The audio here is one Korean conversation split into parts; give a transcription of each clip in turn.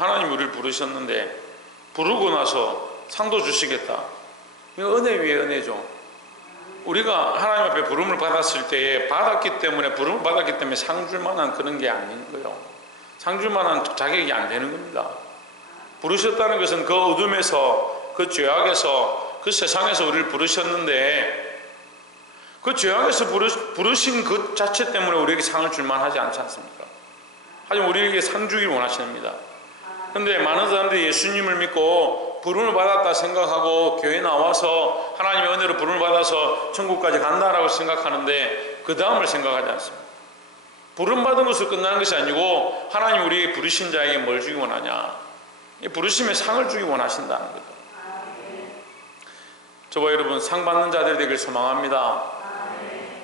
하나님 우리를 부르셨는데 부르고 나서 상도 주시겠다. 이거 은혜 위에 은혜죠. 우리가 하나님 앞에 부름을 받았을 때에 부름을 받았기 때문에 상 줄 만한 그런 게 아닌 거예요. 상 줄 만한 자격이 안 되는 겁니다. 부르셨다는 것은 그 어둠에서, 그 죄악에서, 그 세상에서 우리를 부르셨는데 그 죄악에서 부르신 그 자체 때문에 우리에게 상을 줄 만하지 않지 않습니까? 하지만 우리에게 상 주길 원하십니다. 그런데 많은 사람들이 예수님을 믿고 부름을 받았다 생각하고 교회 나와서 하나님의 은혜로 부름을 받아서 천국까지 간다라고 생각하는데 그 다음을 생각하지 않습니다. 부름받은 것을 끝나는 것이 아니고 하나님 우리에게 부르신 자에게 뭘 주기 원하냐? 부르심에 상을 주기 원하신다는 거죠. 저와 여러분 상 받는 자들 되길 소망합니다.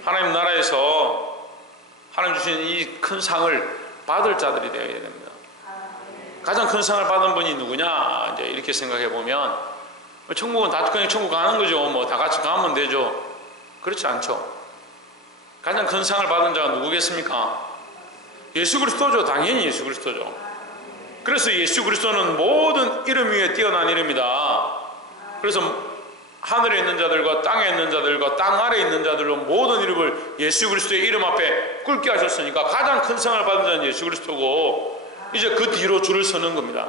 하나님 나라에서 하나님 주신 이 큰 상을 받을 자들이 되어야 됩니다. 가장 큰 상을 받은 분이 누구냐? 이제 이렇게 생각해 보면 천국은 다 그냥 천국 가는 거죠. 뭐 다 같이 가면 되죠. 그렇지 않죠. 가장 큰 상을 받은 자가 누구겠습니까? 예수 그리스도죠. 당연히 예수 그리스도죠. 그래서 예수 그리스도는 모든 이름 위에 뛰어난 이름이다. 그래서 하늘에 있는 자들과 땅에 있는 자들과 땅 아래에 있는 자들로 모든 이름을 예수 그리스도의 이름 앞에 꿇게 하셨으니까 가장 큰 상을 받은 자는 예수 그리스도고 이제 그 뒤로 줄을 서는 겁니다.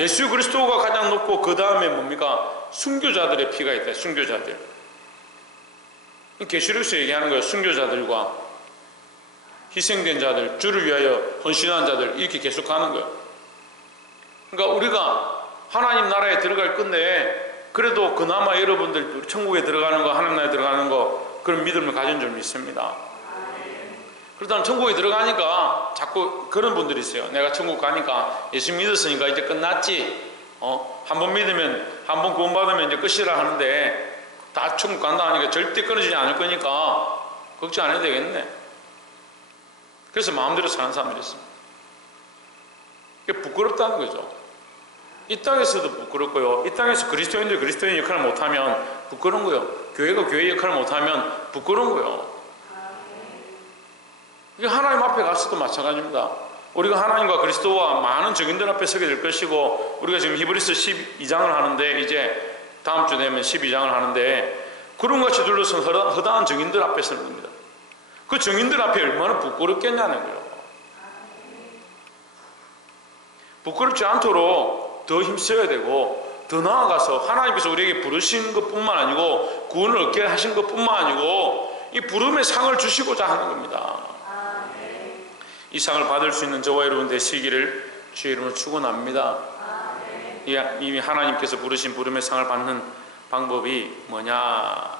예수 그리스도가 가장 높고 그 다음에 뭡니까? 순교자들의 피가 있다. 순교자들. 계시록에서 얘기하는 거예요. 순교자들과 희생된 자들, 주를 위하여 헌신한 자들 이렇게 계속 가는 거예요. 그러니까 우리가 하나님 나라에 들어갈 건데 그래도 그나마 여러분들 천국에 들어가는 거, 하나님 나라에 들어가는 거 그런 믿음을 가진 줄 믿습니다. 그렇다면 천국에 들어가니까 자꾸 그런 분들이 있어요. 내가 천국 가니까 예수 믿었으니까 이제 끝났지. 한 번 믿으면, 한 번 구원받으면 이제 끝이라 하는데 다 천국 간다 하니까 절대 끊어지지 않을 거니까 걱정 안 해도 되겠네. 그래서 마음대로 사는 사람들이 있습니다. 이게 부끄럽다는 거죠. 이 땅에서도 부끄럽고요. 이 땅에서 그리스도인들 그리스도인 역할을 못하면 부끄러운 거예요. 교회가 교회 역할을 못하면 부끄러운 거예요. 이게 하나님 앞에 가서도 마찬가지입니다. 우리가 하나님과 그리스도와 많은 증인들 앞에 서게 될 것이고 우리가 지금 히브리서 12장을 하는데 이제 다음 주 되면 12장을 하는데 구름같이 둘러선 허다한 증인들 앞에 서는 겁니다. 그 증인들 앞에 얼마나 부끄럽겠냐는 거예요. 부끄럽지 않도록 더 힘써야 되고 더 나아가서 하나님께서 우리에게 부르신 것뿐만 아니고 구원을 얻게 하신 것뿐만 아니고 이 부름의 상을 주시고자 하는 겁니다. 이 상을 받을 수 있는 저와 여러분 되시기를 주의 이름으로 축원합니다. 이미 하나님께서 부르신 부름의 상을 받는 방법이 뭐냐?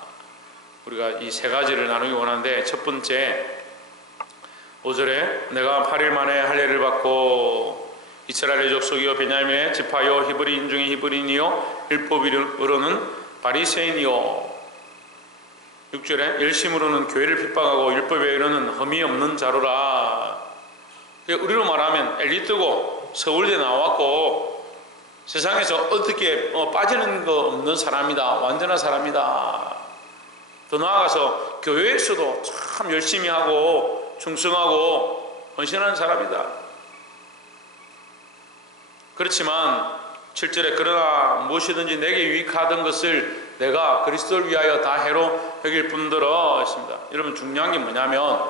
우리가 이 세 가지를 나누기 원하는데 첫 번째 5절에 내가 8일 만에 할례를 받고 이스라엘의 족속이요 베냐민의 지파요 히브리인 중에 히브리인이요 율법으로는 바리새인이요 6절에 열심으로는 교회를 핍박하고 율법에 이르는 흠이 없는 자로라. 우리로 말하면 엘리트고 서울대 나왔고 세상에서 어떻게 빠지는 거 없는 사람이다. 완전한 사람이다. 더 나아가서 교회에서도 참 열심히 하고 충성하고 헌신하는 사람이다. 그렇지만 7절에 그러나 무엇이든지 내게 유익하던 것을 내가 그리스도를 위하여 다 해로 여길 뿐더러 했습니다. 여러분 중요한 게 뭐냐면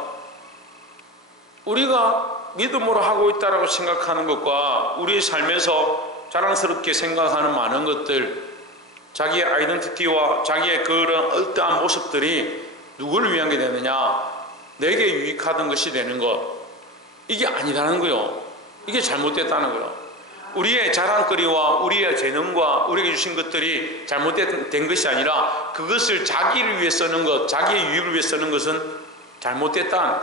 우리가 믿음으로 하고 있다라고 생각하는 것과 우리의 삶에서 자랑스럽게 생각하는 많은 것들 자기의 아이덴티티와 자기의 그런 어떠한 모습들이 누구를 위한 게 되느냐? 내게 유익하던 것이 되는 것 이게 아니라는 거예요. 이게 잘못됐다는 거예요. 우리의 자랑거리와 우리의 재능과 우리에게 주신 것들이 잘못된 것이 아니라 그것을 자기를 위해 쓰는 것, 자기의 유익을 위해 쓰는 것은 잘못됐다.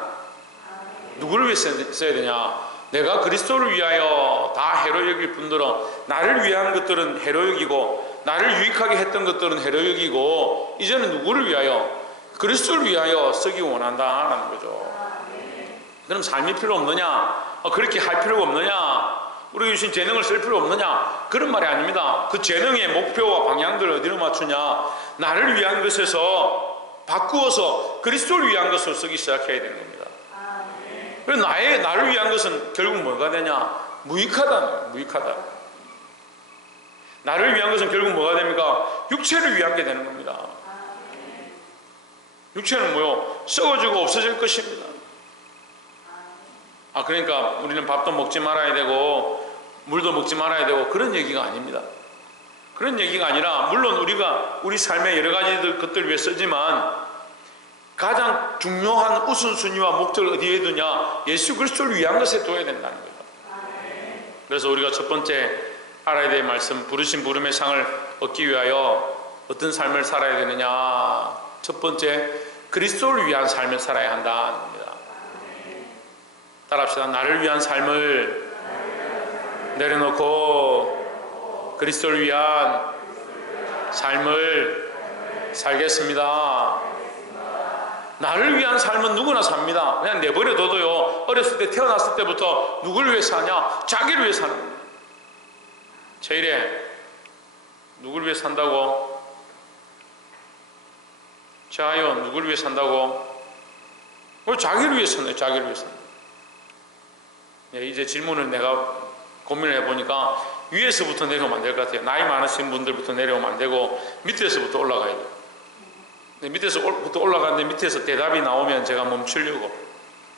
누구를 위해 써야 되냐? 내가 그리스도를 위하여 다 해로 여길 뿐더러 나를 위한 것들은 해로 여기고 나를 유익하게 했던 것들은 해로 여기고 이제는 누구를 위하여? 그리스도를 위하여 쓰기 원한다라는 거죠. 그럼 삶이 필요 없느냐? 그렇게 할 필요가 없느냐? 우리가 주신 재능을 쓸 필요 없느냐? 그런 말이 아닙니다. 그 재능의 목표와 방향들을 어디로 맞추냐? 나를 위한 것에서 바꾸어서 그리스도를 위한 것으로 쓰기 시작해야 되는 겁니다. 그래서 나를 위한 것은 결국 뭐가 되냐? 무익하다. 나를 위한 것은 결국 뭐가 됩니까? 육체를 위한 게 되는 겁니다. 육체는 뭐요? 썩어지고 없어질 것입니다. 그러니까 우리는 밥도 먹지 말아야 되고 물도 먹지 말아야 되고 그런 얘기가 아닙니다. 그런 얘기가 아니라, 물론 우리가 우리 삶의 여러 가지 것들을 위해 쓰지만 가장 중요한 우선순위와 목적을 어디에 두냐? 예수 그리스도를 위한 것에 둬야 된다는 거죠. 그래서 우리가 첫 번째 알아야 될 말씀, 부르신 부름의 상을 얻기 위하여 어떤 삶을 살아야 되느냐? 첫 번째, 그리스도를 위한 삶을 살아야 한다는 겁니다. 따라합시다. 나를 위한 삶을 내려놓고 그리스도를 위한 삶을 살겠습니다. 나를 위한 삶은 누구나 삽니다. 그냥 내버려둬도요, 어렸을 때 태어났을 때부터 누구를 위해 사냐? 자기를 위해 사는 겁니다. 제일에 누구를 위해 산다고? 자요, 누구를 위해 산다고? 자기를 위해 산다. 자기를 위해 산다. 이제 질문을 내가 고민을 해보니까 위에서부터 내려오면 안 될 것 같아요. 나이 많으신 분들부터 내려오면 안 되고 밑에서부터 올라가야 돼요. 밑에서부터 올라가는데 밑에서 대답이 나오면 제가 멈추려고.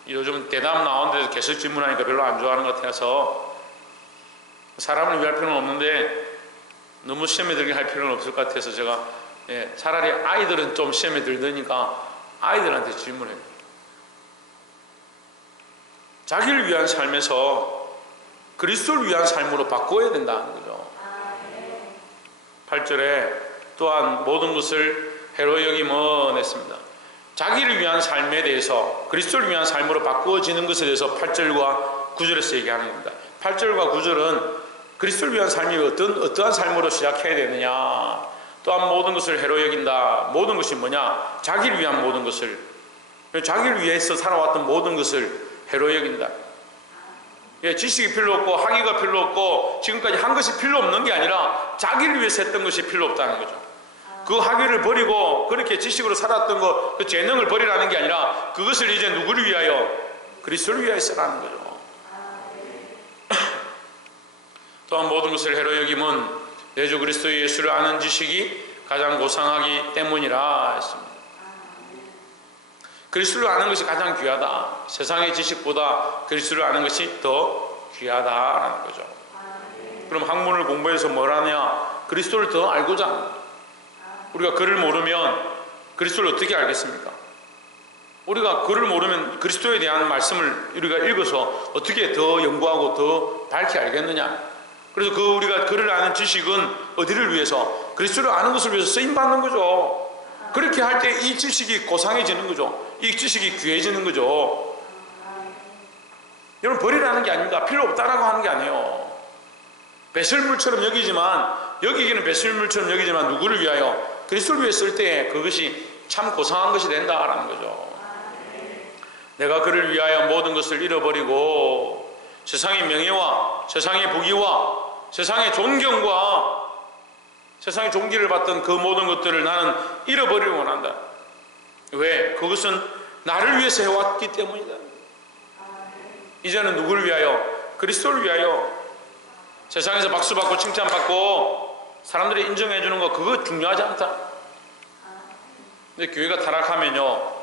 요즘 대답 나오는데도 계속 질문하니까 별로 안 좋아하는 것 같아서, 사람을 위할 필요는 없는데 너무 시험에 들게 할 필요는 없을 것 같아서 제가 차라리 아이들은 좀 시험에 들으니까 아이들한테 질문해요. 자기를 위한 삶에서 그리스도를 위한 삶으로 바꿔야 된다는 거죠. 8절에 또한 모든 것을 해로 여김은 했습니다. 자기를 위한 삶에 대해서 그리스도를 위한 삶으로 바꾸어지는 것에 대해서 8절과 9절에서 얘기하는 겁니다. 8절과 9절은 그리스도를 위한 삶이 어떠한 삶으로 시작해야 되느냐, 또한 모든 것을 해로 여긴다. 모든 것이 뭐냐? 자기를 위한 모든 것을, 자기를 위해서 살아왔던 모든 것을 해로 여긴다. 지식이 필요 없고 학위가 필요 없고 지금까지 한 것이 필요 없는 게 아니라 자기를 위해서 했던 것이 필요 없다는 거죠. 그 학위를 버리고 그렇게 지식으로 살았던 것, 그 재능을 버리라는 게 아니라 그것을 이제 누구를 위하여? 그리스도를 위하여 쓰라는 거죠. 또한 모든 것을 해로 여김은 내 주 그리스도 예수를 아는 지식이 가장 고상하기 때문이라 했습니다. 그리스도를 아는 것이 가장 귀하다. 세상의 지식보다 그리스도를 아는 것이 더 귀하다라는 거죠. 그럼 학문을 공부해서 뭘 하냐? 그리스도를 더 알고자 합니다. 우리가 글을 모르면 그리스도를 어떻게 알겠습니까? 우리가 글을 모르면 그리스도에 대한 말씀을 우리가 읽어서 어떻게 더 연구하고 더 밝게 알겠느냐? 그래서 우리가 글을 아는 지식은 어디를 위해서? 그리스도를 아는 것을 위해서 쓰임받는 거죠. 그렇게 할 때 이 지식이 고상해지는 거죠. 이 지식이 귀해지는 거죠. 여러분, 버리라는 게 아닙니다. 필요 없다라고 하는 게 아니에요. 배설물처럼 여기기는 배설물처럼 여기지만 누구를 위하여? 그리스도를 위해 쓸 때 그것이 참 고상한 것이 된다라는 거죠. 내가 그를 위하여 모든 것을 잃어버리고 세상의 명예와 세상의 부귀와 세상의 존경과 세상의 존귀를 받던 그 모든 것들을 나는 잃어버리기 원한다. 왜? 그것은 나를 위해서 해왔기 때문이다. 이제는 누구를 위하여? 그리스도를 위하여. 세상에서 박수받고 칭찬받고 사람들이 인정해주는 거, 그거 중요하지 않다. 근데 교회가 타락하면요,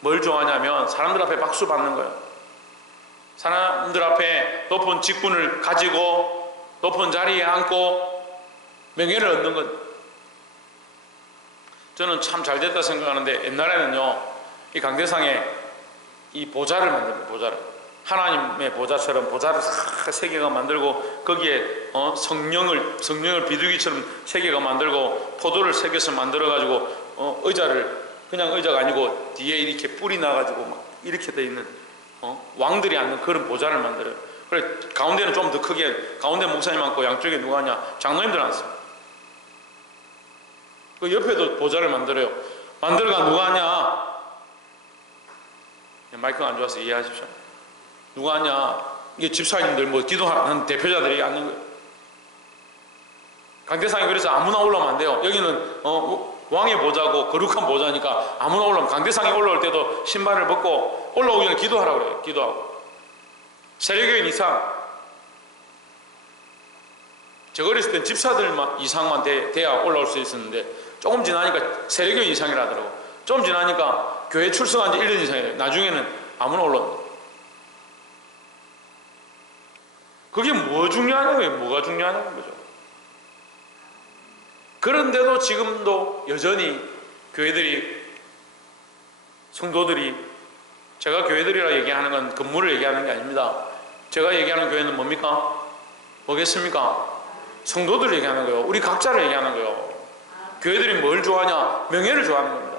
뭘 좋아하냐면 사람들 앞에 박수받는 거예요. 사람들 앞에 높은 직분을 가지고 높은 자리에 앉고 명예를 얻는 것. 저는 참 잘됐다 생각하는데, 옛날에는요, 이 강대상에 이 보좌를 만듭니다. 보좌를. 하나님의 보좌처럼 보좌를 세 개가 만들고 거기에 성령을 비둘기처럼 세 개가 만들고 포도를 세 개서 만들어가지고 의자를, 그냥 의자가 아니고 뒤에 이렇게 뿔이 나가지고 막 이렇게 돼 있는 왕들이 앉는 그런 보좌를 만들어요. 그래, 가운데는 좀 더 크게, 가운데 목사님 앉고 양쪽에 누가 앉냐? 장로님들 앉습니다. 그 옆에도 보좌를 만들어요. 만들어가 누가 앉냐? 마이크가 안 좋아서 이해하십시오. 누가 앉냐? 이게 집사님들, 기도하는 대표자들이 앉는 거예요. 강대상이 그래서 아무나 올라오면 안 돼요. 여기는 왕의 보좌고 거룩한 보좌니까 아무나 올라오면, 강대상에 올라올 때도 신발을 벗고 올라오기 전에 기도하라고 그래요. 기도하고. 세례교인 이상 제가 어렸을 땐 집사들 이상만 돼야 올라올 수 있었는데 조금 지나니까 세례교인 이상이라더라고. 좀 지나니까 교회 출석한 지 1년 이상이에요. 나중에는 아무나 올라옵니다. 그게 뭐 중요하냐고요? 뭐가 중요하냐는 거죠. 그런데도 지금도 여전히 교회들이, 성도들이, 제가 교회들이라 얘기하는 건 건물을 얘기하는 게 아닙니다. 제가 얘기하는 교회는 뭡니까? 뭐겠습니까? 성도들을 얘기하는 거예요. 우리 각자를 얘기하는 거예요. 교회들이 뭘 좋아하냐? 명예를 좋아하는 겁니다.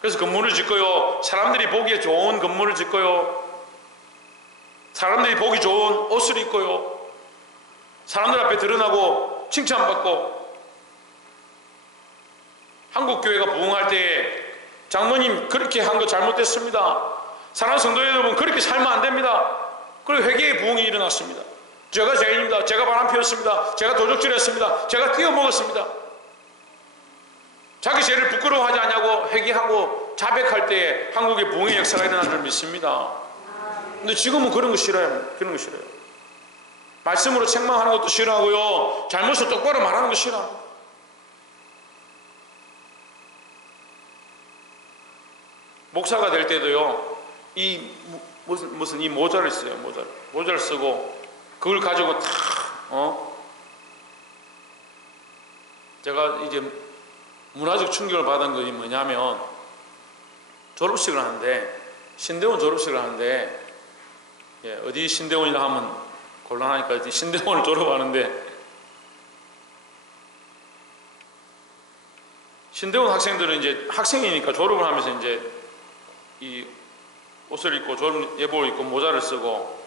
그래서 건물을 짓고요, 사람들이 보기에 좋은 건물을 짓고요, 사람들이 보기 좋은 옷을 입고요, 사람들 앞에 드러나고 칭찬받고. 한국교회가 부흥할 때 장모님 그렇게 한 거 잘못됐습니다, 사랑하는 성도 여러분 그렇게 살면 안 됩니다, 그리고 회개의 부흥이 일어났습니다. 제가 죄인입니다, 제가 바람 피웠습니다, 제가 도적질했습니다, 제가 띄어먹었습니다. 자기 죄를 부끄러워하지 않냐고 회개하고 자백할 때 한국의 부흥의 역사가 일어날 줄 믿습니다. 근데 지금은 그런 거 싫어요. 그런 거 싫어요. 말씀으로 책망하는 것도 싫어하고요, 잘못을 똑바로 말하는 거 싫어요. 목사가 될 때도요, 이 무슨 이 모자를 써요. 모자를 쓰고 그걸 가지고 제가 이제 문화적 충격을 받은 것이 뭐냐면, 졸업식을 하는데, 신대원 졸업식을 하는데, 어디 신대원이라 하면 곤란하니까 신대원을 졸업하는데, 신대원 학생들은 이제 학생이니까 졸업을 하면서 이제 이 옷을 입고 졸업 예복을 입고 모자를 쓰고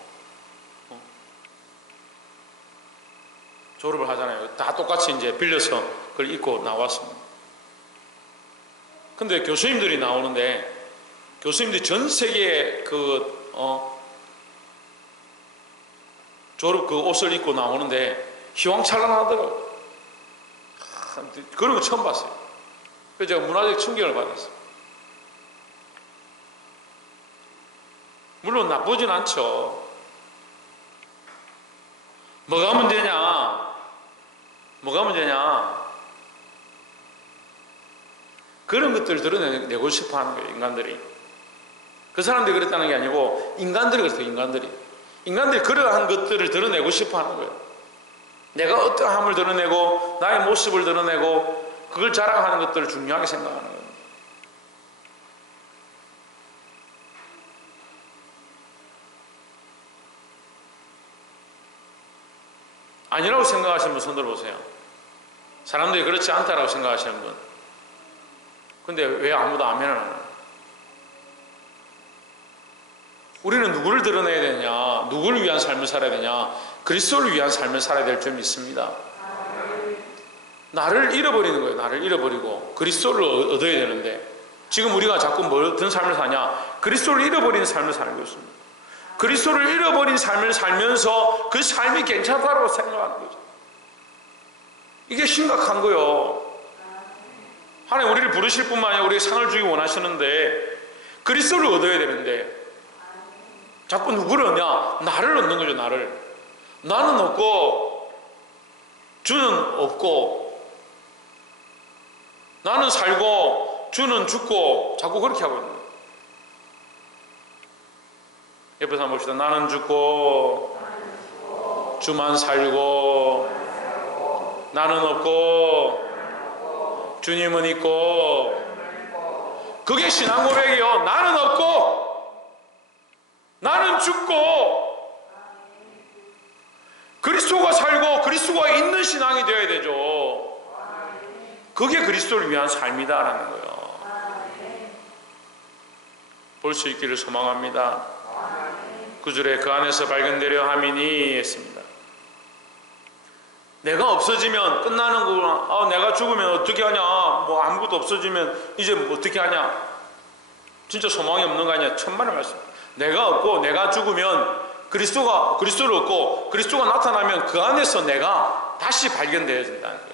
졸업을 하잖아요. 다 똑같이 이제 빌려서 그걸 입고 나왔습니다. 근데 교수님들이 나오는데, 교수님들이 전 세계에 졸업 그 옷을 입고 나오는데 휘황찬란하더라고요. 그런 거 처음 봤어요. 그래서 제가 문화적 충격을 받았어요. 물론 나쁘진 않죠. 뭐가 문제냐? 뭐가 문제냐? 그런 것들을 드러내고 싶어 하는 거예요, 인간들이. 그 사람들이 그랬다는 게 아니고, 인간들이 그랬어요, 인간들이 그러한 것들을 드러내고 싶어 하는 거예요. 내가 어떠함을 드러내고, 나의 모습을 드러내고, 그걸 자랑하는 것들을 중요하게 생각하는 거예요. 아니라고 생각하시는 분 손 들어보세요. 사람들이 그렇지 않다라고 생각하시는 분. 근데 왜 아무도 아멘을 안 해요? 우리는 누구를 드러내야 되냐? 누구를 위한 삶을 살아야 되냐? 그리스도를 위한 삶을 살아야 될 줄 믿습니다. 나를 잃어버리는 거예요. 나를 잃어버리고 그리스도를 얻어야 되는데, 지금 우리가 자꾸 어떤 삶을 사냐? 그리스도를 잃어버리는 삶을 살고 있습니다. 그리스도를 잃어버린 삶을 살면서 그 삶이 괜찮다고 생각하는 거죠. 이게 심각한 거예요. 하나님 우리를 부르실 뿐만 아니라 우리에게 상을 주기 원하시는데, 그리스도를 얻어야 되는데 자꾸 누구를 얻냐? 나를 얻는 거죠. 나는 없고 주는 없고, 나는 살고 주는 죽고, 자꾸 그렇게 하고 있는 거예요. 옆에서 한번 봅시다. 나는 죽고 주만 살고, 나는 없고 주님은 있고. 그게 신앙 고백이요. 나는 없고 나는 죽고 그리스도가 살고 그리스도가 있는 신앙이 되어야 되죠. 그게 그리스도를 위한 삶이다라는 거예요. 볼 수 있기를 소망합니다. 9절에 그 안에서 발견되려 함이니 했습니다. 내가 없어지면 끝나는 거구나. 내가 죽으면 어떻게 하냐? 뭐 아무것도 없어지면 이제 뭐 어떻게 하냐? 진짜 소망이 없는 거 아니야? 천만의 말씀. 내가 없고 내가 죽으면 그리스도를 얻고 그리스도가 나타나면 그 안에서 내가 다시 발견되어진다는 거예요.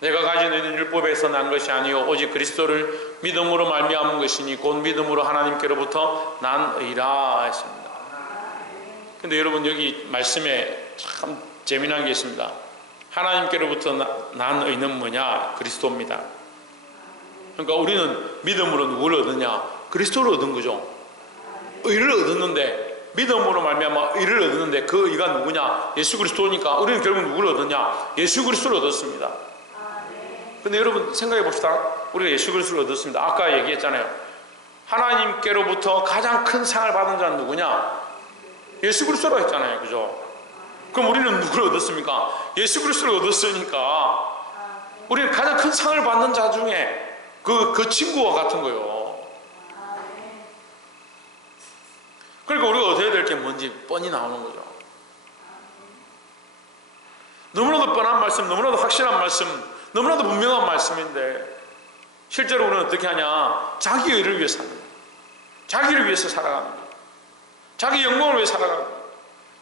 내가 가지고 있는 율법에서 난 것이 아니요 오직 그리스도를 믿음으로 말미암은 것이니 곧 믿음으로 하나님께로부터 난 의라 했습니다. 근데 여러분 여기 말씀에 참 재미난 게 있습니다. 하나님께로부터 난 의는 뭐냐? 그리스도입니다. 그러니까 우리는 믿음으로 누구를 얻느냐? 그리스도를 얻은 거죠. 의를 얻었는데, 믿음으로 말미암아 의를 얻었는데 그 의가 누구냐? 예수 그리스도니까 우리는 결국 누구를 얻었냐? 예수 그리스도를 얻었습니다. 근데 여러분 생각해 봅시다. 우리가 예수 그리스도를 얻었습니다. 아까 얘기했잖아요. 하나님께로부터 가장 큰 상을 받은 자는 누구냐? 예수 그리스도라고 했잖아요. 그죠? 그럼 우리는 누구를 얻었습니까? 예수 그리스도를 얻었으니까 우리는 가장 큰 상을 받는 자 중에 그 친구와 같은 거예요. 그러니까 우리가 얻어야 될 게 뭔지 뻔히 나오는 거죠. 너무나도 뻔한 말씀, 너무나도 확실한 말씀, 너무나도 분명한 말씀인데 실제로 우리는 어떻게 하냐? 자기 의를 위해 사는 거예요. 자기를 위해서 살아가는 거예요. 자기 영광을 위해 살아가는 거예요.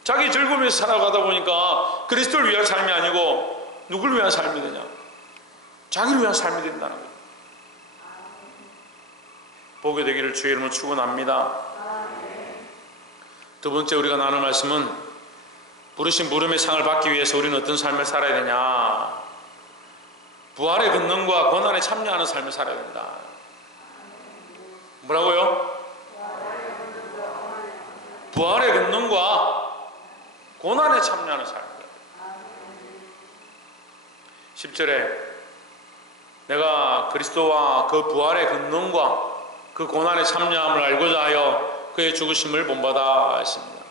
자기 즐거움을 위해서 살아가다 보니까 그리스도를 위한 삶이 아니고 누구를 위한 삶이 되냐? 자기를 위한 삶이 된다는 거예요. 보게 되기를 주의 이름으로 축원합니다. 두 번째 우리가 나눌 말씀은 부르신 부름의 상을 받기 위해서 우리는 어떤 삶을 살아야 되냐? 부활의 권능과 고난에 참여하는 삶을 살아야 된다. 뭐라고요? 부활의 권능과 고난에 참여하는 삶입니다. 10절에 내가 그리스도와 그 부활의 권능과 그 고난에 참여함을 알고자 하여 그의 죽으심을 본받아 했습니다.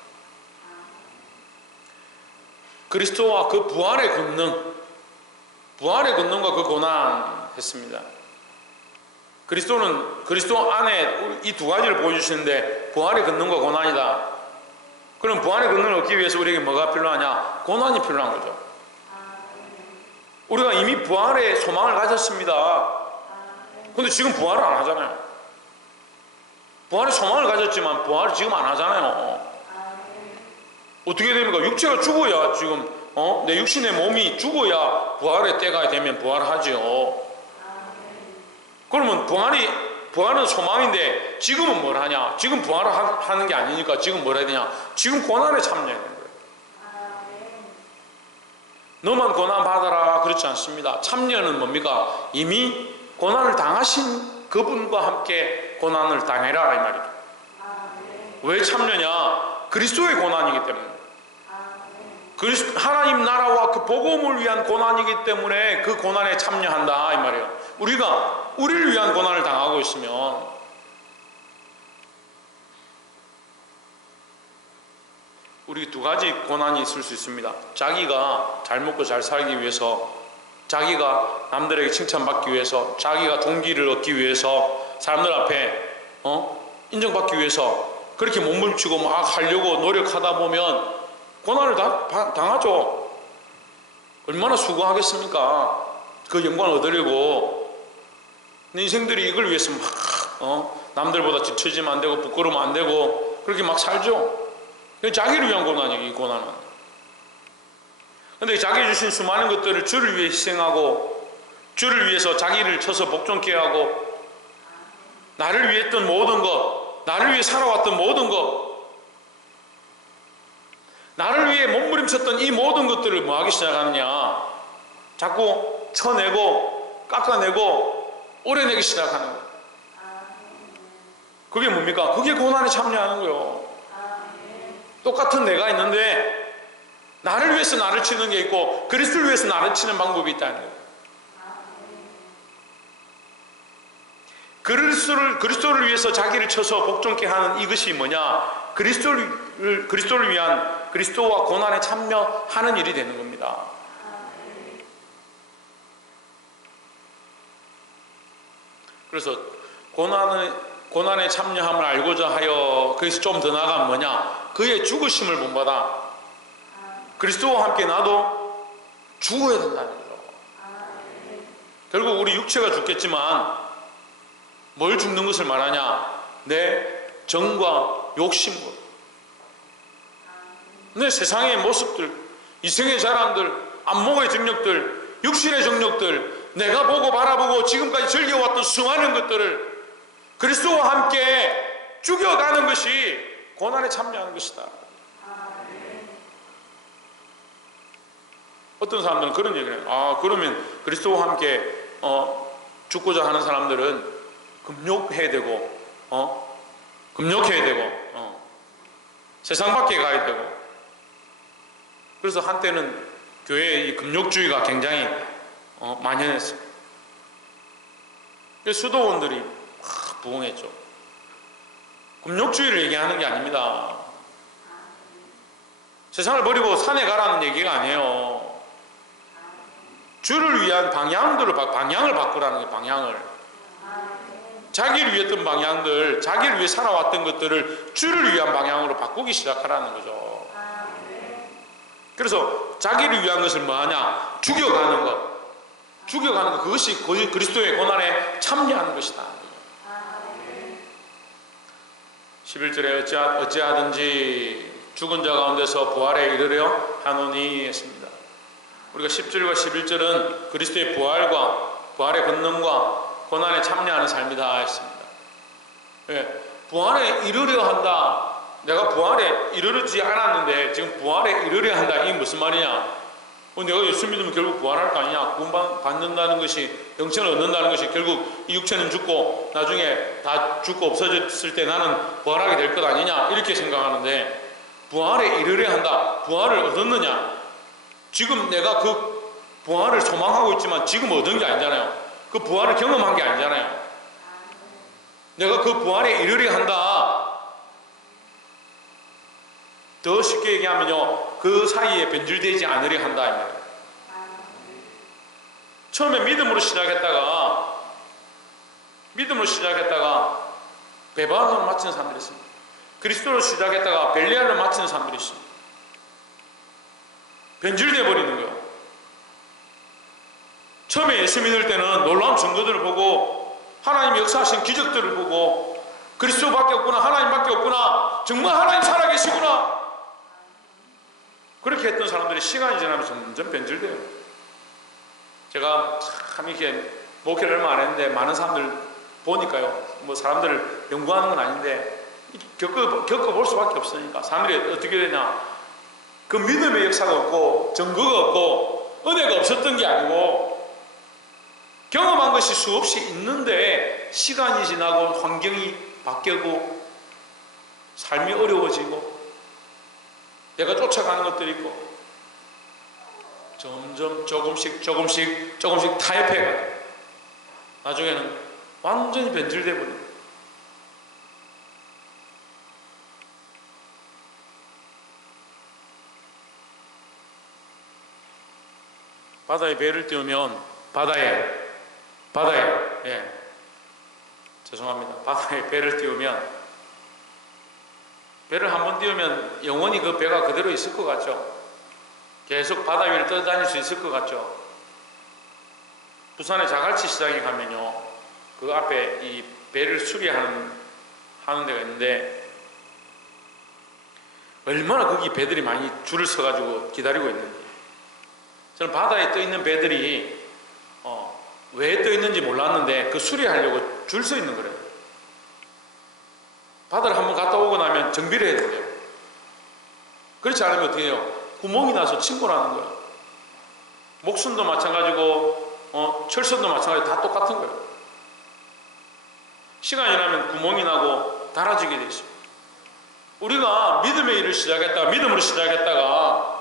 그리스도와 그 부활의 권능, 부활의 권능과 그 고난 했습니다. 그리스도는 그리스도 안에 이 두 가지를 보여주시는데 부활의 권능과 고난이다. 그럼 부활의 권능을 얻기 위해서 우리에게 뭐가 필요하냐? 고난이 필요한 거죠. 우리가 이미 부활의 소망을 가졌습니다. 근데 지금 부활을 안 하잖아요. 부활의 소망을 가졌지만 부활을 지금 안 하잖아요. 어떻게 됩니까? 육체가 죽어야 지금 내 육신의 몸이 죽어야 부활의 때가 되면 부활하죠. 그러면 부활은 소망인데 지금은 뭘 하냐? 지금 부활을 하는 게 아니니까 지금 뭘 해야 되냐? 지금 고난에 참여해야 되는 거예요. 너만 고난 받아라 그렇지 않습니다. 참여는 뭡니까? 이미 고난을 당하신 그분과 함께 고난을 당해라 이 말이죠. 왜 참여냐? 그리스도의 고난이기 때문에. 하나님 나라와 그 복음을 위한 고난이기 때문에 그 고난에 참여한다 이 말이에요. 우리가 우리를 위한 고난을 당하고 있으면 우리 두 가지 고난이 있을 수 있습니다. 자기가 잘 먹고 잘 살기 위해서, 자기가 남들에게 칭찬받기 위해서, 자기가 동기를 얻기 위해서, 사람들 앞에 인정받기 위해서 그렇게 몸부림치고 막 하려고 노력하다 보면 고난을 당하죠. 얼마나 수고하겠습니까? 그 영광을 얻으려고. 인생들이 이걸 위해서 막 남들보다 뒤처지면 안 되고 부끄러우면 안 되고 그렇게 막 살죠. 자기를 위한 고난이에요. 이 고난은. 근데 자기 주신 수많은 것들을 주를 위해 희생하고 주를 위해서 자기를 쳐서 복종케 하고 나를 위해 했던 모든 것, 나를 위해 살아왔던 모든 것, 나를 위해 몸부림쳤던 이 모든 것들을 뭐 하기 시작하느냐? 자꾸 쳐내고 깎아내고 오래내기 시작하는 거예요. 그게 뭡니까? 그게 고난에 참여하는 거예요. 똑같은 내가 있는데 나를 위해서 나를 치는 게 있고 그리스도를 위해서 나를 치는 방법이 있다는 거예요. 그리스도를 위해서 자기를 쳐서 복종케 하는 이것이 뭐냐? 그리스도를 위한 그리스도와 고난에 참여하는 일이 되는 겁니다. 그래서 고난에 참여함을 알고자 하여 거기서 좀 더 나아가면 뭐냐? 그의 죽으심을 본받아. 그리스도와 함께 나도 죽어야 된다는 거죠. 결국 우리 육체가 죽겠지만 뭘 죽는 것을 말하냐? 내 정과 욕심과 내 세상의 모습들, 이생의 자랑들, 안목의 정력들, 육신의 정력들, 내가 보고 바라보고 지금까지 즐겨왔던 수많은 것들을 그리스도와 함께 죽여가는 것이 고난에 참여하는 것이다. 어떤 사람들은 그런 얘기를 해요. 아, 그러면 그리스도와 함께 죽고자 하는 사람들은 금욕해야 되고 금욕해야 되고 세상 밖에 가야 되고. 그래서 한때는 교회의 이 금욕주의가 굉장히 만연했어요. 그래서 수도원들이 부흥했죠. 금욕주의를 얘기하는 게 아닙니다. 세상을 버리고 산에 가라는 얘기가 아니에요. 주를 위한 방향을 바꾸라는 거예요. 방향을. 자기를 위했던 방향들, 자기를 위해 살아왔던 것들을 주를 위한 방향으로 바꾸기 시작하라는 거죠. 그래서 자기를 위한 것을 뭐하냐? 죽여가는 것. 죽여가는 것, 그것이 그리스도의 고난에 참여하는 것이다. 11절에 어찌하든지 죽은 자 가운데서 부활에 이르려 하노니 했습니다. 우리가 10절과 11절은 그리스도의 부활과 부활의 권능과 고난에 참여하는 삶이다 했습니다. 예, 부활에 이르려 한다. 내가 부활에 이르지 않았는데 지금 부활에 이르려 한다. 이게 무슨 말이냐? 내가 예수 믿으면 결국 부활할 거 아니냐? 구원받는다는 것이, 영생을 얻는다는 것이 결국 이 육체는 죽고 나중에 다 죽고 없어졌을 때 나는 부활하게 될 것 아니냐? 이렇게 생각하는데, 부활에 이르려 한다. 부활을 얻었느냐? 지금 내가 그 부활을 소망하고 있지만 지금 얻은 게 아니잖아요. 그 부활을 경험한 게 아니잖아요. 내가 그 부활에 이르려 한다. 더 쉽게 얘기하면요, 그 사이에 변질되지 않으려 한다. 처음에 믿음으로 시작했다가 베바로 마치는 사람들이 있습니다. 그리스도로 시작했다가 벨리알로 마치는 사람들이 있습니다. 변질되어 버리는 거예요. 처음에 예수 믿을 때는 놀라운 증거들을 보고 하나님이 역사하신 기적들을 보고 그리스도밖에 없구나, 하나님밖에 없구나, 정말 하나님 살아계시구나, 그렇게 했던 사람들이 시간이 지나면서 점점 변질돼요. 제가 참 이렇게 목회를 얼마 안 했는데 많은 사람들 보니까요, 뭐 사람들을 연구하는 건 아닌데 겪어볼 수밖에 없으니까 사람들이 어떻게 되냐, 그 믿음의 역사가 없고 증거가 없고 은혜가 없었던 게 아니고 경험한 것이 수없이 있는데 시간이 지나고 환경이 바뀌고 삶이 어려워지고 내가 쫓아가는 것들이 있고 점점 조금씩 타협해가고 나중에는 완전히 변질돼 버립니다. 바다에 배를 띄우면 바다에 배를 띄우면 배를 한번 띄우면 영원히 그 배가 그대로 있을 것 같죠? 계속 바다 위를 떠다닐 수 있을 것 같죠? 부산의 자갈치 시장에 가면요, 그 앞에 이 배를 수리하는 데가 있는데 얼마나 거기 배들이 많이 줄을 서가지고 기다리고 있는지. 저는 바다에 떠 있는 배들이 왜 떠 있는지 몰랐는데 그 수리하려고 줄 서 있는 거래요. 바다를 한번 갔다 오고 나면 정비를 해야 된대요. 그렇지 않으면 어떻게 해요? 구멍이 나서 침몰하는 거예요. 목선도 마찬가지고 철선도 마찬가지고 다 똑같은 거예요. 시간이 지나면 구멍이 나고 닳아지게 돼 있습니다. 우리가 믿음의 일을 시작했다가 믿음으로 시작했다가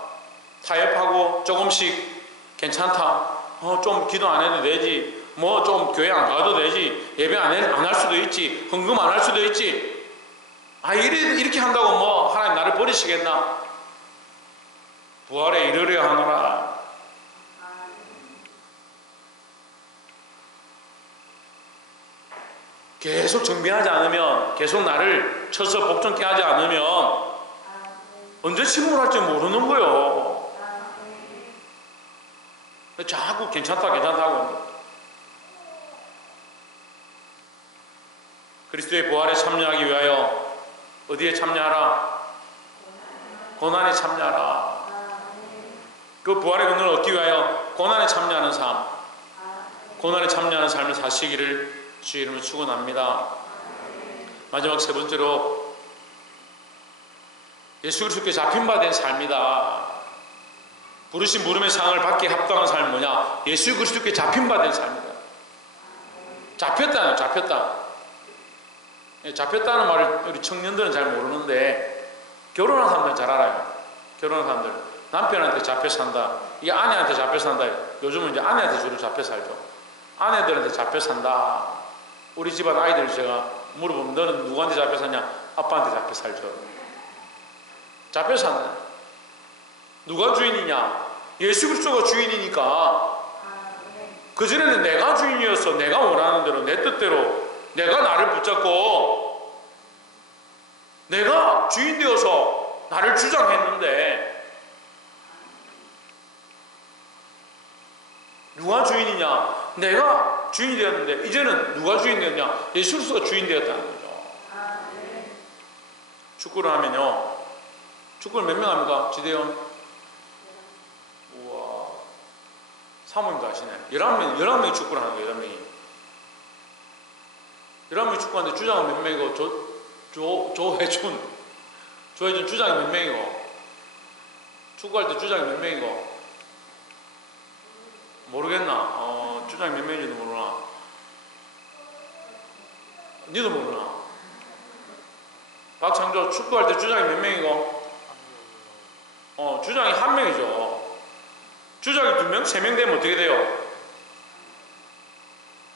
타협하고 조금씩 괜찮다, 좀 기도 안 해도 되지, 뭐 좀 교회 안 가도 되지, 예배 안 할 수도 있지, 헌금 안 할 수도 있지, 이렇게 한다고 뭐 하나님 나를 버리시겠나? 부활에 이르려 하노라. 계속 정비하지 않으면, 계속 나를 쳐서 복종케 하지 않으면 언제 침몰할지 모르는 거예요. 자꾸 괜찮다고. 그리스도의 부활에 참여하기 위하여 어디에 참여하라? 고난에 참여하라. 그 부활의 권능을 얻기 위하여 고난에 참여하는 삶, 고난에 참여하는 삶을 사시기를 주의 이름으로 축원합니다. 마지막 세 번째로 예수 그리스도께 잡힌 바 된 삶이다. 부르신 부름의 상을 받기에 합당한 삶은 뭐냐? 예수 그리스도께 잡힌 바 된 삶이다. 잡혔다는 잡혔다. 잡혔다는 말을 우리 청년들은 잘 모르는데 결혼한 사람들은 잘 알아요. 결혼한 사람들 남편한테 잡혀 산다. 이게 아내한테 잡혀 산다. 요즘은 이제 아내한테 주로 잡혀 살죠. 아내들한테 잡혀 산다. 우리 집안 아이들 제가 물어보면 너는 누구한테 잡혀 사냐? 아빠한테 잡혀 살죠. 잡혀 산다. 누가 주인이냐? 예수 그리스도가 주인이니까. 그전에는 내가 주인이었어. 내가 원하는 대로 내 뜻대로 내가 나를 붙잡고 내가 주인 되어서 나를 주장했는데 누가 주인이냐? 내가 주인이 되었는데 이제는 누가 주인 되었냐? 예수 그리스도가 주인 되었다는 거죠. 축구를 하면요. 축구를 몇 명 합니까? 지대원? 우와. 사모님도 아시네. 11명이 축구를 하는 거예요. 11명이. 11명이 축구하는데 주장은 몇 명이고 조혜준 주장이 몇 명이고 축구할 때 주장이 몇 명이고 모르겠나? 주장이 몇 명인지도 모르나? 니도 모르나? 박창조 축구할 때 주장이 몇 명이고? 주장이 한 명이죠. 주장이 2명, 3명 되면 어떻게 돼요?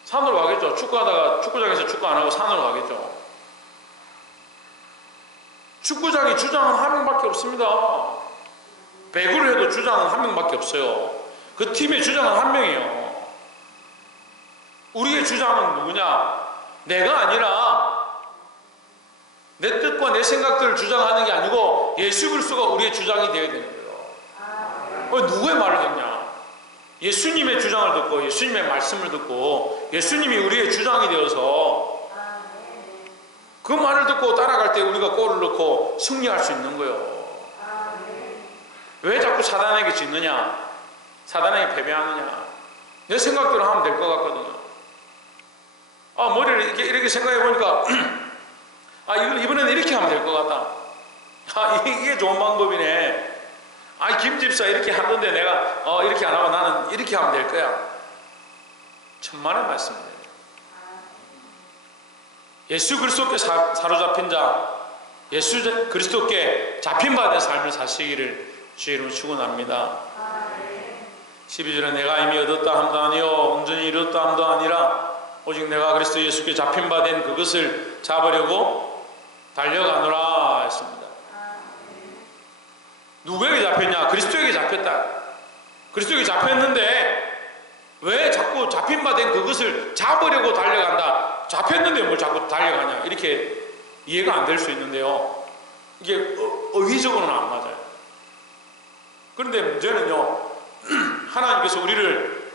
산으로 가겠죠. 축구하다가 축구장에서 축구 안 하고 산으로 가겠죠. 축구장이 주장은 한 명밖에 없습니다. 배구를 해도 주장은 한 명밖에 없어요. 그 팀의 주장은 한 명이에요. 우리의 주장은 누구냐? 내가 아니라 내 뜻과 내 생각들을 주장하는 게 아니고 예수 그리스도가 우리의 주장이 되어야 되는 거예요. 누구의 말을 듣냐? 예수님의 주장을 듣고 예수님의 말씀을 듣고 예수님이 우리의 주장이 되어서 그 말을 듣고 따라갈 때 우리가 골을 넣고 승리할 수 있는 거예요. 왜 자꾸 사단에게 짓느냐? 사단에게 패배하느냐? 내 생각대로 하면 될 것 같거든요. 머리를 이렇게 생각해 보니까 이번에는 이렇게 하면 될 것 같다. 이게 좋은 방법이네. 김 집사 이렇게 하던데 내가 이렇게 안 하고 나는 이렇게 하면 될 거야. 천만의 말씀입니다. 예수 그리스도께 사로잡힌 자, 예수 그리스도께 잡힌 바 된 삶을 사시기를 주의 이름으로 축원합니다. 12절에 내가 이미 얻었다 함도 아니요 온전히 이뤘다 함도 아니라 오직 내가 그리스도 예수께 잡힌 바 된 그것을 잡으려고 달려가노라 했습니다. 누구에게 잡혔냐? 그리스도에게 잡혔다. 그리스도에게 잡혔는데 왜 자꾸 잡힌 바 된 그것을 잡으려고 달려간다? 잡혔는데 뭘 자꾸 달려가냐? 이렇게 이해가 안 될 수 있는데요. 이게 의의적으로는 안 맞아요. 그런데 문제는요. 하나님께서 우리를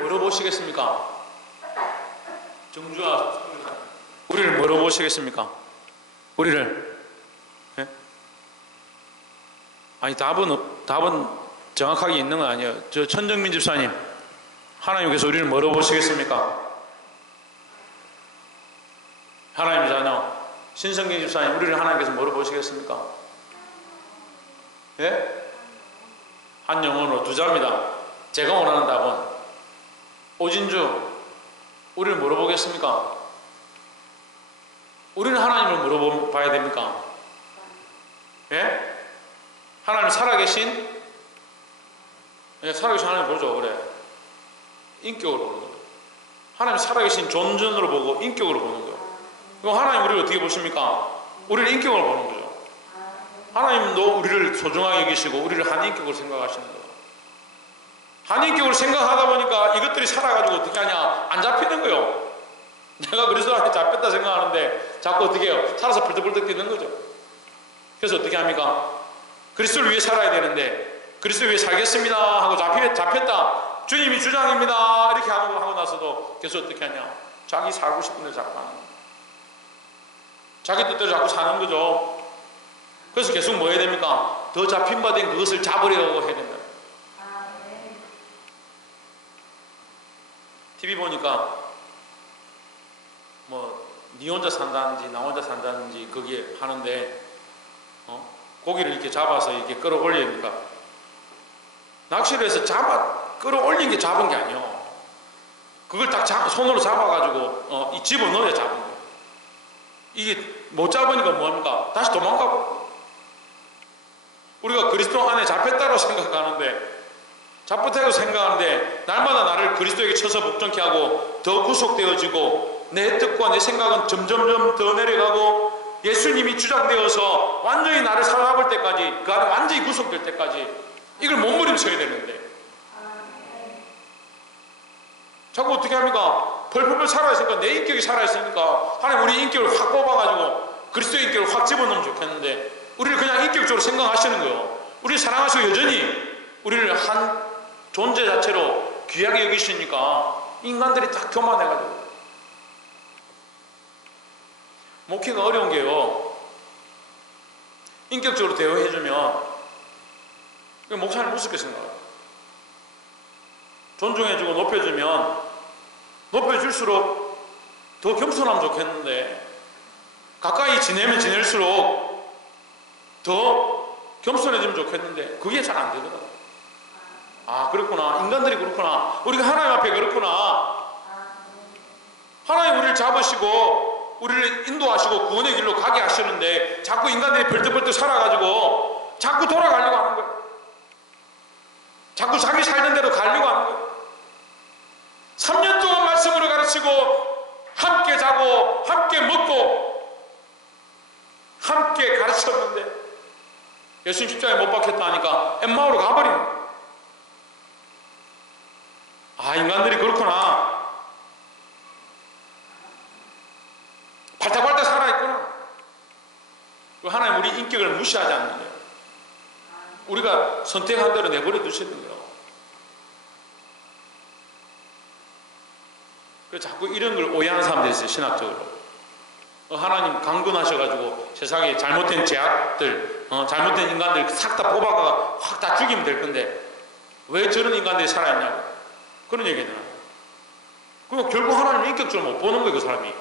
뭐로 보시겠습니까? 정주아, 우리를 뭐로 보시겠습니까? 우리를 답은 정확하게 있는 건 아니에요. 저 천정민 집사님, 하나님께서 우리를 뭐로 보시겠습니까? 하나님 자녀, 신성경 집사님, 우리를 하나님께서 뭐로 보시겠습니까? 예? 한 영혼으로 두 자입니다. 제가 원하는 답은 오진주, 우리를 뭐로 보겠습니까? 우리는 하나님을 뭐로 봐야 됩니까? 예? 하나님 살아계신? 예, 살아계신 하나님 보죠. 그래. 인격으로 보는 거죠. 하나님 살아계신 존전으로 보고 인격으로 보는 거예요. 그럼 하나님 우리를 어떻게 보십니까? 우리를 인격으로 보는 거죠. 하나님도 우리를 소중하게 여기시고 우리를 한 인격으로 생각하시는 거예요. 한 인격으로 생각하다 보니까 이것들이 살아가지고 어떻게 하냐? 안 잡히는 거예요. 내가 그리스도한테 잡혔다 생각하는데 자꾸 어떻게 해요? 살아서 벌떡벌떡 뛰는 거죠. 그래서 어떻게 합니까? 그리스도를 위해 살아야 되는데 그리스도 위해 살겠습니다 하고 잡혔다. 주님이 주장입니다. 이렇게 하고 나서도 계속 어떻게 하냐? 자기 살고 싶은 대로 자꾸 하는 거예요. 자기 뜻대로 자꾸 사는 거죠. 그래서 계속 뭐 해야 됩니까? 더 잡힌 바 된 그것을 잡으려고 해야 된다. TV 보니까 니 혼자 산다는지 나 혼자 산다는지 거기에 하는데 고기를 이렇게 잡아서 이렇게 끌어올리니까 낚시를 해서 끌어올린 게 잡은 게 아니에요. 그걸 딱 손으로 잡아가지고 집어넣어야 잡은 거예요. 이게 못 잡으니까 뭡니까? 다시 도망가고. 우리가 그리스도 안에 잡혔다고 생각하는데, 잡혔다고 생각하는데 날마다 나를 그리스도에게 쳐서 복종케 하고 더 구속되어지고 내 뜻과 내 생각은 점점점 더 내려가고 예수님이 주장되어서 완전히 나를 사로잡을 때까지, 그 안에 완전히 구속될 때까지 이걸 몸부림쳐야 되는데 자꾸 어떻게 합니까? 펄펄펄 살아있으니까, 내 인격이 살아있으니까 하나님 우리 인격을 확 뽑아가지고 그리스도의 인격을 확 집어넣으면 좋겠는데 우리를 그냥 인격적으로 생각하시는 거예요. 우리를 사랑하시고 여전히 우리를 한 존재 자체로 귀하게 여기시니까 인간들이 다 교만해가지고. 목회가 어려운 게요, 인격적으로 대우해주면 목사님 우습게 생각해요. 존중해주고 높여주면 높여줄수록 더 겸손하면 좋겠는데 가까이 지내면 지낼수록 더 겸손해지면 좋겠는데 그게 잘 안 되더라고요. 아, 그렇구나. 인간들이 그렇구나. 우리가 하나님 앞에 그렇구나. 하나님 우리를 잡으시고 우리를 인도하시고 구원의 길로 가게 하시는데 자꾸 인간들이 벌떡벌떡 살아가지고 자꾸 돌아가려고 하는 거예요. 자꾸 자기 살던 대로 가려고 하는 거예요. 3년 동안 말씀으로 가르치고 함께 자고 함께 먹고 함께 가르쳤는데 예수님 십자가에 못 박혔다 하니까 엠마오로 가버리는 거예요. 아, 인간들이 그렇구나. 발딱발딱 살아있구나. 하나님 우리 인격을 무시하지 않는 거예요. 우리가 선택한 대로 내버려 두시는 거예요. 그래서 자꾸 이런 걸 오해하는 사람들이 있어요, 신학적으로. 하나님 강권하셔가지고 세상에 잘못된 제약들, 잘못된 인간들 싹 다 뽑아가 확 다 죽이면 될 건데 왜 저런 인간들이 살아있냐고. 그런 얘기잖아요. 그럼 결국 하나님 인격적으로 못 보는 거예요, 그 사람이.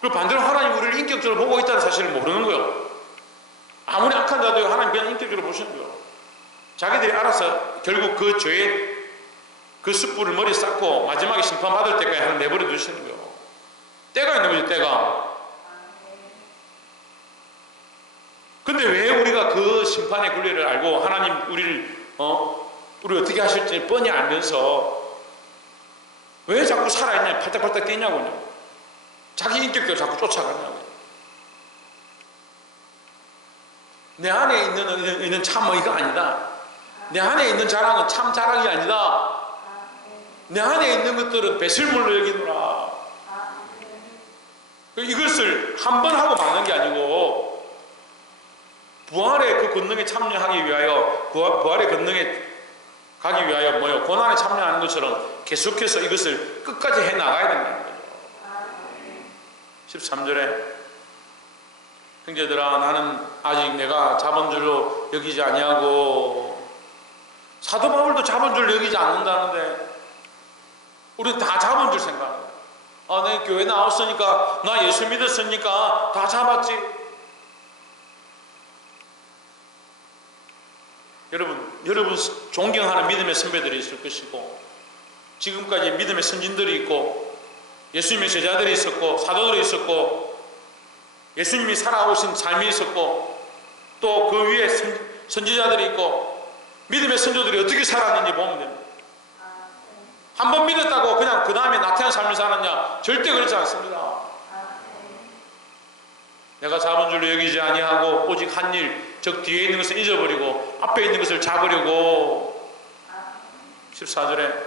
그리고 반대로 하나님 우리를 인격적으로 보고 있다는 사실을 모르는 거예요. 아무리 악한 자도 하나님 그냥 인격적으로 보시는 거예요. 자기들이 알아서 결국 그 죄의 그 숯불을 머리에 쌓고 마지막에 심판받을 때까지 하나님 내버려 두시는 거예요. 때가 있는 거죠, 때가. 근데 왜 우리가 그 심판의 권리를 알고 하나님 우리를 우리 어떻게 하실지 뻔히 알면서 왜 자꾸 살아있냐, 팔딱팔딱 뛰냐고요. 자기 인격대로 자꾸 쫓아가냐고요. 내 안에 있는 참의가 아니다. 내 안에 있는 자랑은 참 자랑이 아니다. 내 안에 있는 것들은 배설물로 여기노라. 이것을 한 번 하고 마는 게 아니고 부활의 그 권능에 참여하기 위하여, 부활의 권능에 가기 위하여 뭐요? 고난에 참여하는 것처럼 계속해서 이것을 끝까지 해 나가야 된다는 거죠. 13절에 형제들아 나는 아직 내가 잡은 줄로 여기지 아니하고, 사도 바울도 잡은 줄 여기지 않는다는데 우리 다 잡은 줄 생각하는 거야. 아, 내 교회 나왔으니까, 나 예수 믿었으니까 다 잡았지. 여러분 존경하는 믿음의 선배들이 있을 것이고, 지금까지 믿음의 선진들이 있고, 예수님의 제자들이 있었고, 사도들이 있었고, 예수님이 살아오신 삶이 있었고, 또 그 위에 선지자들이 있고, 믿음의 선조들이 어떻게 살았는지 보면 됩니다. 한 번 믿었다고 그냥 그 다음에 나태한 삶을 살았냐? 절대 그렇지 않습니다. 내가 잡은 줄로 여기지 아니하고 오직 한 일, 즉 뒤에 있는 것을 잊어버리고 앞에 있는 것을 잡으려고. 14절에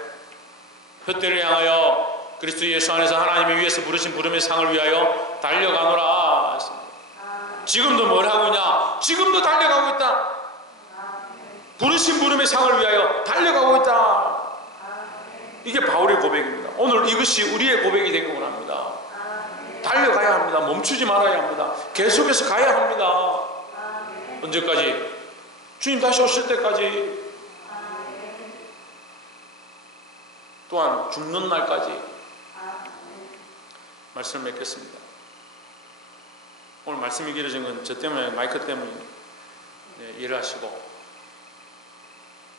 푯대를 향하여 그리스도 예수 안에서 하나님의 위에서 부르신 부름의 상을 위하여 달려가노라 했습니다. 지금도 뭘 하고 있냐? 지금도 달려가고 있다. 부르신 부름의 상을 위하여 달려가고 있다. 이게 바울의 고백입니다. 오늘 이것이 우리의 고백이 되기 원합니다. 달려가야 합니다. 멈추지 말아야 합니다. 계속해서 가야 합니다. 언제까지? 주님 다시 오실 때까지. 또한 죽는 날까지. 말씀을 맺겠습니다. 오늘 말씀이 길어진 건 저 때문에, 마이크 때문에 이해를 하시고,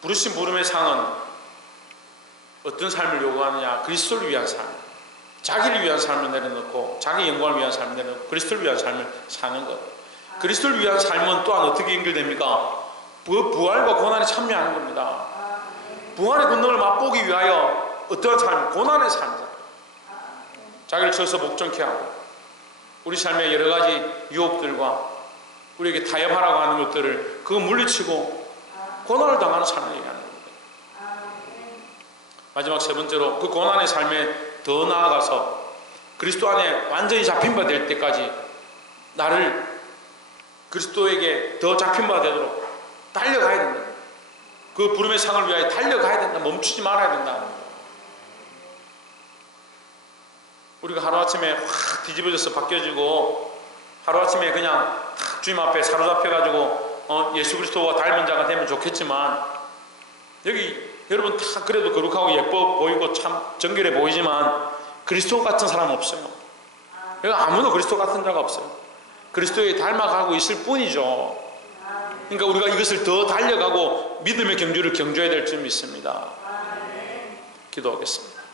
부르신 부름의 상은 어떤 삶을 요구하느냐? 그리스도를 위한 삶, 자기를 위한 삶을 내려놓고 자기 영광을 위한 삶을 내려놓고 그리스도를 위한 삶을 사는 것. 그리스도를 위한 삶은 또한 어떻게 연결됩니까? 부활과 고난에 참여하는 겁니다. 부활의 권능을 맛보기 위하여 어떠한 삶? 고난의 삶이죠. 자기를 쳐서 목전케 하고 우리 삶의 여러 가지 유혹들과 우리에게 타협하라고 하는 것들을 그거 물리치고 고난을 당하는 삶을 얘기하는 겁니다. 마지막 세 번째로 그 고난의 삶에 더 나아가서 그리스도 안에 완전히 잡힌 바 될 때까지 나를 그리스도에게 더 잡힌 바 되도록 달려가야 된다. 그 부름의 상을 위하여 달려가야 된다. 멈추지 말아야 된다. 우리가 하루아침에 확 뒤집어져서 바뀌어지고 하루아침에 그냥 탁 주님 앞에 사로잡혀가지고 예수 그리스도와 닮은 자가 되면 좋겠지만 여기 여러분 다 그래도 거룩하고 예뻐 보이고 참 정결해 보이지만 그리스도 같은 사람은 없어요. 여기 아무도 그리스도 같은 자가 없어요. 그리스도에 닮아가고 있을 뿐이죠. 그러니까 우리가 이것을 더 달려가고 믿음의 경주를 경주해야 될 줄 믿습니다. 기도하겠습니다.